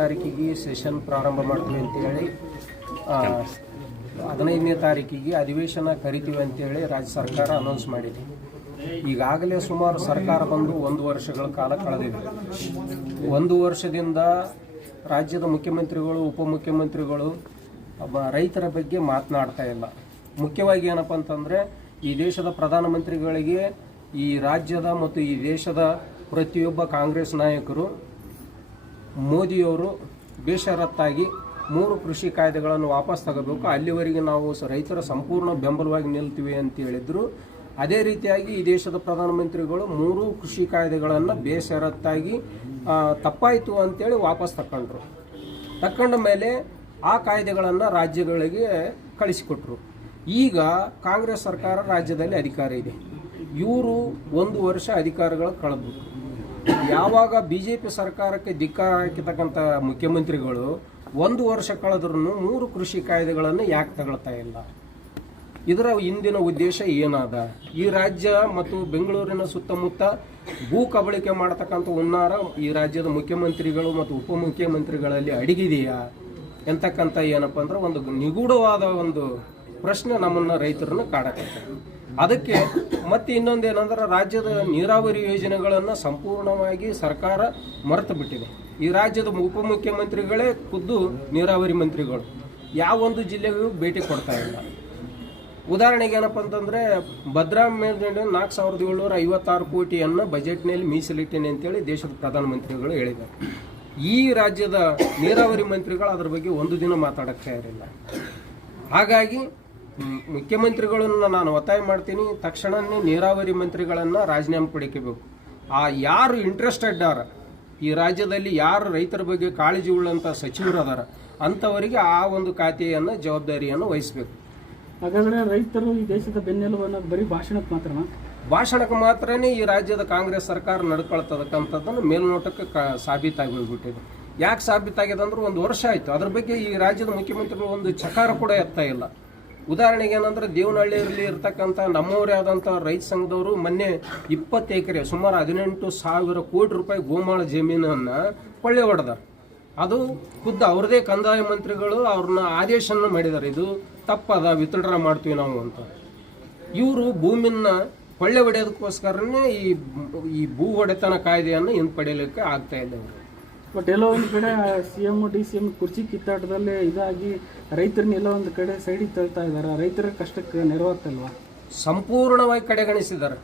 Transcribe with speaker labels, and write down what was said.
Speaker 1: ತಾರೀಕಿಗೆ ಸೆಷನ್ ಪ್ರಾರಂಭ ಮಾಡ್ತೀವಿ ಅಂತೇಳಿ ಹದಿನೈದನೇ ತಾರೀಕಿಗೆ ಅಧಿವೇಶನ ಕರಿತೀವಿ ಅಂತೇಳಿ ರಾಜ್ಯ ಸರ್ಕಾರ ಅನೌನ್ಸ್ ಮಾಡಿದೆ. ಈಗಾಗಲೇ ಸುಮಾರು ಸರ್ಕಾರ ಬಂದು ಒಂದು ವರ್ಷಗಳ ಕಾಲ ಕಳೆದಿದೆ. ಒಂದು ವರ್ಷದಿಂದ ರಾಜ್ಯದ ಮುಖ್ಯಮಂತ್ರಿಗಳು, ಉಪಮುಖ್ಯಮಂತ್ರಿಗಳು ರೈತರ ಬಗ್ಗೆ ಮಾತನಾಡ್ತಾ ಇಲ್ಲ. ಮುಖ್ಯವಾಗಿ ಏನಪ್ಪ ಅಂತಂದರೆ, ಈ ದೇಶದ ಪ್ರಧಾನಮಂತ್ರಿಗಳಿಗೆ ಈ ರಾಜ್ಯದ ಮತ್ತು ಈ ದೇಶದ ಪ್ರತಿಯೊಬ್ಬ ಕಾಂಗ್ರೆಸ್ ನಾಯಕರು ಮೋದಿಯವರು ಬೇಷರತ್ತಾಗಿ ಮೂರು ಕೃಷಿ ಕಾಯ್ದೆಗಳನ್ನು ವಾಪಸ್ ತಗೋಬೇಕು. ಅಲ್ಲಿವರೆಗೆ ನಾವು ರೈತರ ಸಂಪೂರ್ಣ ಬೆಂಬಲವಾಗಿ ನಿಲ್ತೀವಿ ಅಂತ ಹೇಳಿದ್ರು. ಅದೇ ರೀತಿಯಾಗಿ ಈ ದೇಶದ ಪ್ರಧಾನಮಂತ್ರಿಗಳು ಮೂರು ಕೃಷಿ ಕಾಯ್ದೆಗಳನ್ನು ಬೇಷರತ್ತಾಗಿ ತಪ್ಪಾಯಿತು ಅಂತೇಳಿ ವಾಪಸ್ ತಕೊಂಡ್ರು. ತಕ್ಕೊಂಡ ಮೇಲೆ ಆ ಕಾಯ್ದೆಗಳನ್ನು ರಾಜ್ಯಗಳಿಗೆ ಕಳಿಸಿಕೊಟ್ರು. ಈಗ ಕಾಂಗ್ರೆಸ್ ಸರ್ಕಾರ ರಾಜ್ಯದಲ್ಲಿ ಅಧಿಕಾರ ಇದೆ. ಇವರು ಒಂದು ವರ್ಷ ಅಧಿಕಾರಗಳು ಕಳೆದ್ಬಿಟ್ರು ಯಾವಾಗ ಬಿ ಜೆ ಪಿ ಸರ್ಕಾರಕ್ಕೆ ಧಿಕ್ಕಾರ ಹಾಕಿರ್ತಕ್ಕಂಥ ಮುಖ್ಯಮಂತ್ರಿಗಳು ಒಂದು ವರ್ಷ ಕಳೆದ್ರೂ ಮೂರು ಕೃಷಿ ಕಾಯ್ದೆಗಳನ್ನು ಯಾಕೆ ತಗೊಳ್ತಾ ಇಲ್ಲ? ಇದರ ಹಿಂದಿನ ಉದ್ದೇಶ ಏನಾದ? ಈ ರಾಜ್ಯ ಮತ್ತು ಬೆಂಗಳೂರಿನ ಸುತ್ತಮುತ್ತ ಭೂ ಕಬಳಿಕೆ ಮಾಡತಕ್ಕಂಥ ಹುನ್ನಾರ ಈ ರಾಜ್ಯದ ಮುಖ್ಯಮಂತ್ರಿಗಳು ಮತ್ತು ಉಪಮುಖ್ಯಮಂತ್ರಿಗಳಲ್ಲಿ ಅಡಗಿದೆಯಾ? ಎಂತಕ್ಕಂಥ ಏನಪ್ಪ ಅಂದ್ರೆ ಒಂದು ನಿಗೂಢವಾದ ಒಂದು ಪ್ರಶ್ನೆ ನಮ್ಮನ್ನ ರೈತರನ್ನು ಕಾಡಕತ್ತೆ. ಅದಕ್ಕೆ ಮತ್ತೆ ಇನ್ನೊಂದೇನಂದ್ರೆ ರಾಜ್ಯದ ನೀರಾವರಿ ಯೋಜನೆಗಳನ್ನು ಸಂಪೂರ್ಣವಾಗಿ ಸರ್ಕಾರ ಮರೆತು ಬಿಟ್ಟಿದೆ ಈ ರಾಜ್ಯದ ಉಪಮುಖ್ಯಮಂತ್ರಿಗಳೇ ಖುದ್ದು ನೀರಾವರಿ ಮಂತ್ರಿಗಳು. ಯಾವೊಂದು ಜಿಲ್ಲೆಗೂ ಭೇಟಿ ಕೊಡ್ತಾ ಇಲ್ಲ. ಉದಾಹರಣೆಗೆ ಏನಪ್ಪ ಅಂತಂದ್ರೆ ಭದ್ರಾ ಮೇಲ್ದಂಡೆ ನಾಲ್ಕು ಸಾವಿರದ ಏಳ್ನೂರ ಐವತ್ತಾರು ಕೋಟಿಯನ್ನು ಬಜೆಟ್ನಲ್ಲಿ ಮೀಸಲಿಟ್ಟೇನೆ ಅಂತೇಳಿ ದೇಶದ ಪ್ರಧಾನಮಂತ್ರಿಗಳು ಹೇಳಿದ್ದಾರೆ. ಈ ರಾಜ್ಯದ ನೀರಾವರಿ ಮಂತ್ರಿಗಳು ಅದ್ರ ಬಗ್ಗೆ ಒಂದು ದಿನ ಮಾತಾಡಕ್ಕೆ ಇರಲಿಲ್ಲ ಹಾಗಾಗಿ ಮುಖ್ಯಮಂತ್ರಿಗಳನ್ನ ನಾನು ಒತ್ತಾಯ ಮಾಡ್ತೀನಿ ತಕ್ಷಣನೇ ನೀರಾವರಿ ಮಂತ್ರಿಗಳನ್ನು ರಾಜೀನಾಮೆ ಪಡಿಕಬೇಕು ಆ ಯಾರು ಇಂಟ್ರೆಸ್ಟೆಡ್ ಅದಾರ ಈ ರಾಜ್ಯದಲ್ಲಿ ಯಾರು ರೈತರ ಬಗ್ಗೆ ಕಾಳಜಿ ಉಳ್ಳಂಥ ಸಚಿವರು ಅದಾರ ಅಂಥವರಿಗೆ ಆ ಒಂದು ಖಾತೆಯನ್ನು ಜವಾಬ್ದಾರಿಯನ್ನು ವಹಿಸಬೇಕು.
Speaker 2: ಹಾಗಾದ್ರೆ ರೈತರು ಈ ದೇಶದ ಬೆನ್ನೆಲುಬು ಅನ್ನೋದು ಬರೀ ಭಾಷಣಕ್ಕೆ ಮಾತ್ರನಾ?
Speaker 1: ಭಾಷಣಕ್ಕೆ ಮಾತ್ರನೇ ಈ ರಾಜ್ಯದ ಕಾಂಗ್ರೆಸ್ ಸರ್ಕಾರ ನಡ್ಕೊಳ್ತದಕ್ಕಂಥದ್ದನ್ನು ಮೇಲ್ನೋಟಕ್ಕೆ ಕ ಸಾಬೀತಾಗಿ ಹೋಗ್ಬಿಟ್ಟಿದೆ. ಯಾಕೆ ಸಾಬೀತಾಗಿದೆ ಅಂದ್ರೆ ಒಂದು ವರ್ಷ ಆಯಿತು. ಅದ್ರ ಬಗ್ಗೆ ಈ ರಾಜ್ಯದ ಮುಖ್ಯಮಂತ್ರಿಗಳು ಒಂದು ಚಕಾರ ಕೂಡ ಎತ್ತಾ ಇಲ್ಲ. ಉದಾಹರಣೆಗೆ ಏನಂದ್ರೆ ದೇವನಹಳ್ಳಿಯಲ್ಲಿ ಇರ್ತಕ್ಕಂಥ ನಮ್ಮವರೇ ಆದಂಥ ರೈತ ಸಂಘದವರು ಮೊನ್ನೆ ಇಪ್ಪತ್ತು ಎಕರೆ, ಸುಮಾರು ಹದಿನೆಂಟು ಸಾವಿರ ಕೋಟಿ ರೂಪಾಯಿ ಗೋಮಾಳ ಜಮೀನನ್ನು ಕೊಳ್ಳೆ ಹೊಡೆದ ಅದು ಖುದ್ದು ಅವ್ರದೇ ಕಂದಾಯ ಮಂತ್ರಿಗಳು ಅವ್ರನ್ನ ಆದೇಶನ ಮಾಡಿದ್ದಾರೆ ಇದು ತಪ್ಪದ, ವಿತಡ್ರ ಮಾಡ್ತೀವಿ ನಾವು ಅಂತ. ಇವರು ಭೂಮಿನ ಕೊಳ್ಳೆ ಹೊಡೆಯೋದಕ್ಕೋಸ್ಕರನೇ ಈ ಈ ಭೂ ಒಡೆತನ ಕಾಯ್ದೆಯನ್ನು ಹಿಂಪಡೆಯಲಿಕ್ಕೆ ಆಗ್ತಾ ಇಲ್ಲ ಇವರು
Speaker 2: ಬಟ್ ಎಲ್ಲೋ ಒಂದು ಕಡೆ C M D C M ಕುರ್ಚಿ ಕಿತ್ತಾಟದಲ್ಲಿ ಇದಾಗಿ ರೈತರನ್ನ ಎಲ್ಲೋ ಒಂದು ಕಡೆ ಸೈಡಿಗೆ ತಳ್ತಾ ಇದ್ದಾರೆ. ರೈತರ ಕಷ್ಟಕ್ಕೆ ನೆರವಾಗ್ತಲ್ವಾ?
Speaker 1: ಸಂಪೂರ್ಣವಾಗಿ ಕಡೆಗಣಿಸಿದ್ದಾರೆ.